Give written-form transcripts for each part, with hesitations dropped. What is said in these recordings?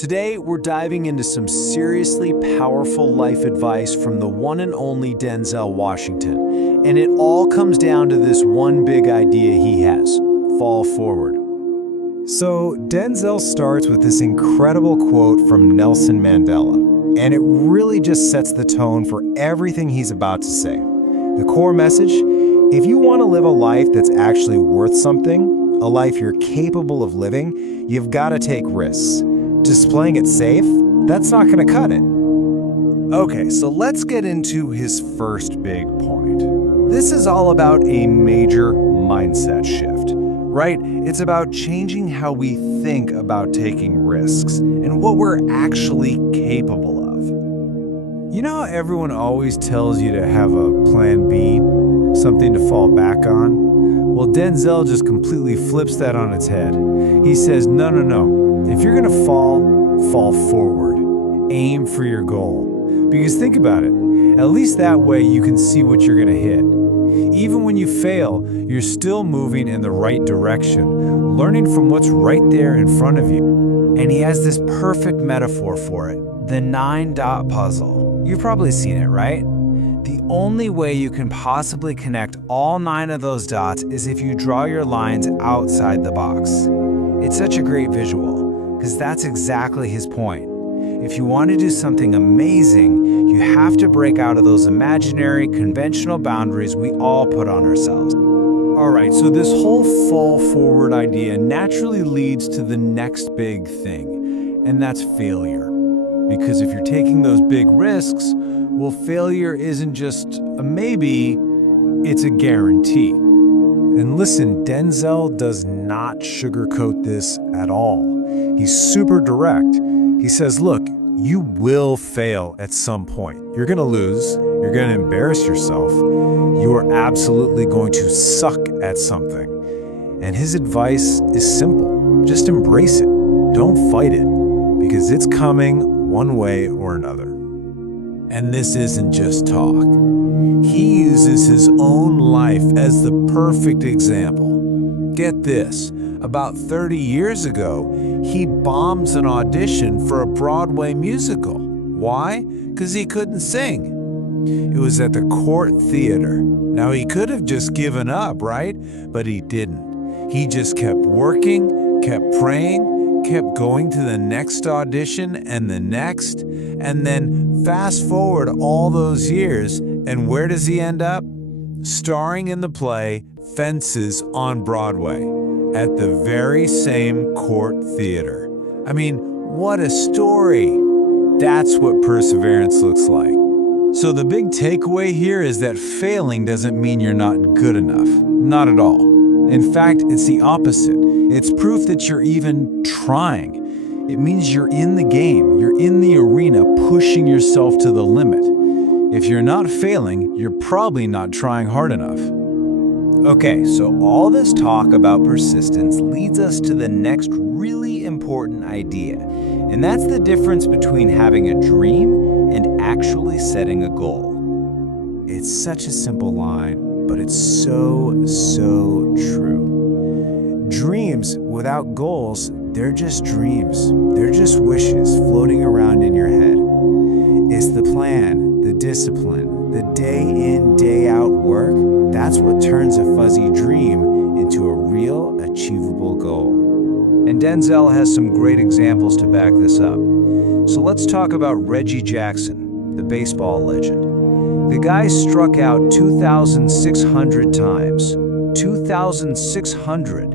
Today, we're diving into some seriously powerful life advice from the one and only Denzel Washington. And it all comes down to this one big idea he has: fall forward. So, Denzel starts with this incredible quote from Nelson Mandela, and it really just sets the tone for everything he's about to say. The core message: if you want to live a life that's actually worth something, a life you're capable of living, you've got to take risks. Just playing it safe, that's not going to cut it. Okay, so let's get into his first big point. This is all about a major mindset shift, right? It's about changing how we think about taking risks and what we're actually capable of. You know how everyone always tells you to have a plan B, something to fall back on? Well, Denzel just completely flips that on its head. He says, no. If you're gonna fall forward. Aim for your goal. Because think about it, at least that way you can see what you're gonna hit. Even when you fail, you're still moving in the right direction, learning from what's right there in front of you. And he has this perfect metaphor for it: the 9-dot puzzle. You've probably seen it, right? The only way you can possibly connect all 9 of those dots is if you draw your lines outside the box. It's such a great visual, because that's exactly his point. If you want to do something amazing, you have to break out of those imaginary, conventional boundaries we all put on ourselves. All right, so this whole fall forward idea naturally leads to the next big thing, and that's failure. Because if you're taking those big risks, well, failure isn't just a maybe, it's a guarantee. And listen, Denzel does not sugarcoat this at all. He's super direct. He says, look, you will fail at some point. You're going to lose. You're going to embarrass yourself. You are absolutely going to suck at something. And his advice is simple. Just embrace it. Don't fight it, because it's coming one way or another. And this isn't just talk. He uses his own life as the perfect example. Get this, about 30 years ago, he bombs an audition for a Broadway musical. Why? Because he couldn't sing. It was at the Court Theater. Now, he could have just given up, right? But he didn't. He just kept working, kept praying, kept going to the next audition and the next, and then fast forward all those years, and where does he end up? Starring in the play Fences on Broadway at the very same Court Theater. I mean, what a story! That's what perseverance looks like. So the big takeaway here is that failing doesn't mean you're not good enough. Not at all. In fact, it's the opposite. It's proof that you're even trying. It means you're in the game. You're in the arena, pushing yourself to the limit. If you're not failing, you're probably not trying hard enough. Okay, so all this talk about persistence leads us to the next really important idea, and that's the difference between having a dream and actually setting a goal. It's such a simple line, but it's so true. Dreams without goals, they're just dreams. They're just wishes floating around in your head. It's the plan, the discipline, the day in, day out work. That's what turns a fuzzy dream into a real, achievable goal. And Denzel has some great examples to back this up. So let's talk about Reggie Jackson, the baseball legend. The guy struck out 2,600 times. 2,600.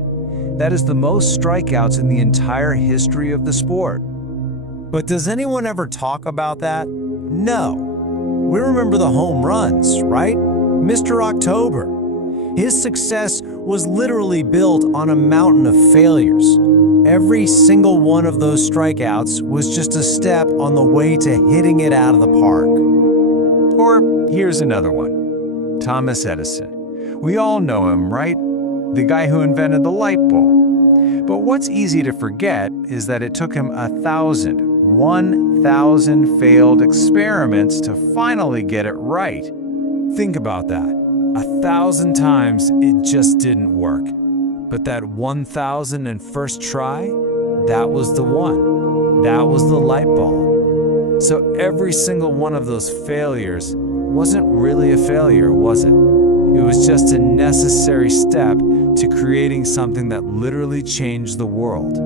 That is the most strikeouts in the entire history of the sport. But does anyone ever talk about that? No. We remember the home runs, right? Mr. October. His success was literally built on a mountain of failures. Every single one of those strikeouts was just a step on the way to hitting it out of the park. Or here's another one. Thomas Edison. We all know him, right? The guy who invented the light bulb. But what's easy to forget is that it took him 1,000 failed experiments to finally get it right. Think about that. 1,000 times it just didn't work. But that 1,001st try, that was the one. That was the light bulb. So every single one of those failures wasn't really a failure, was it? It was just a necessary step to creating something that literally changed the world.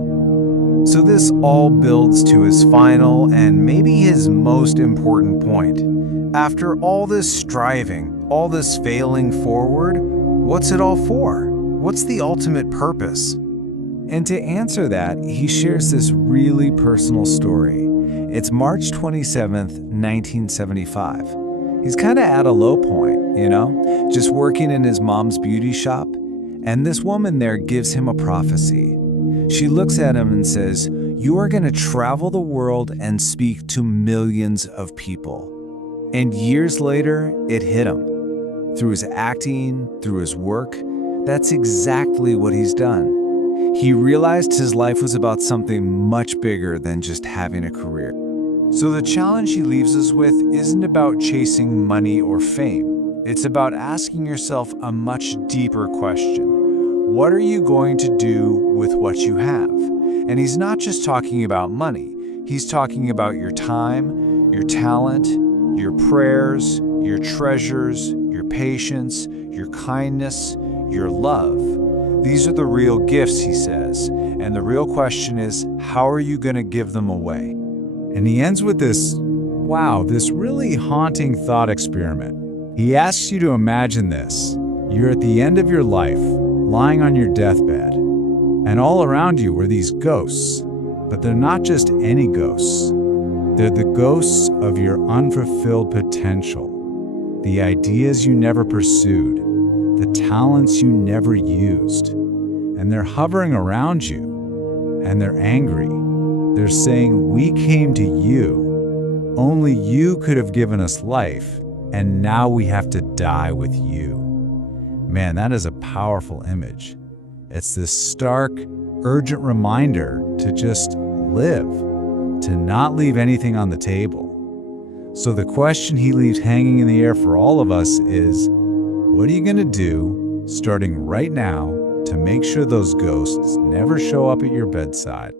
So this all builds to his final and maybe his most important point. After all this striving, all this failing forward, what's it all for? What's the ultimate purpose? And to answer that, he shares this really personal story. It's March 27th, 1975. He's kind of at a low point, just working in his mom's beauty shop, and this woman there gives him a prophecy. She looks at him and says, "You are going to travel the world and speak to millions of people." And years later, it hit him. Through his acting, through his work, that's exactly what he's done. He realized his life was about something much bigger than just having a career. So the challenge he leaves us with isn't about chasing money or fame. It's about asking yourself a much deeper question. What are you going to do with what you have? And he's not just talking about money. He's talking about your time, your talent, your prayers, your treasures, your patience, your kindness, your love. These are the real gifts, he says. And the real question is, how are you going to give them away? And he ends with this really haunting thought experiment. He asks you to imagine this. You're at the end of your life, lying on your deathbed, and all around you are these ghosts. But they're not just any ghosts. They're the ghosts of your unfulfilled potential, the ideas you never pursued, the talents you never used. And they're hovering around you, and they're angry. They're saying, "We came to you. Only you could have given us life, and now we have to die with you." Man, that is a powerful image. It's this stark, urgent reminder to just live, to not leave anything on the table. So the question he leaves hanging in the air for all of us is, what are you going to do, starting right now, to make sure those ghosts never show up at your bedside?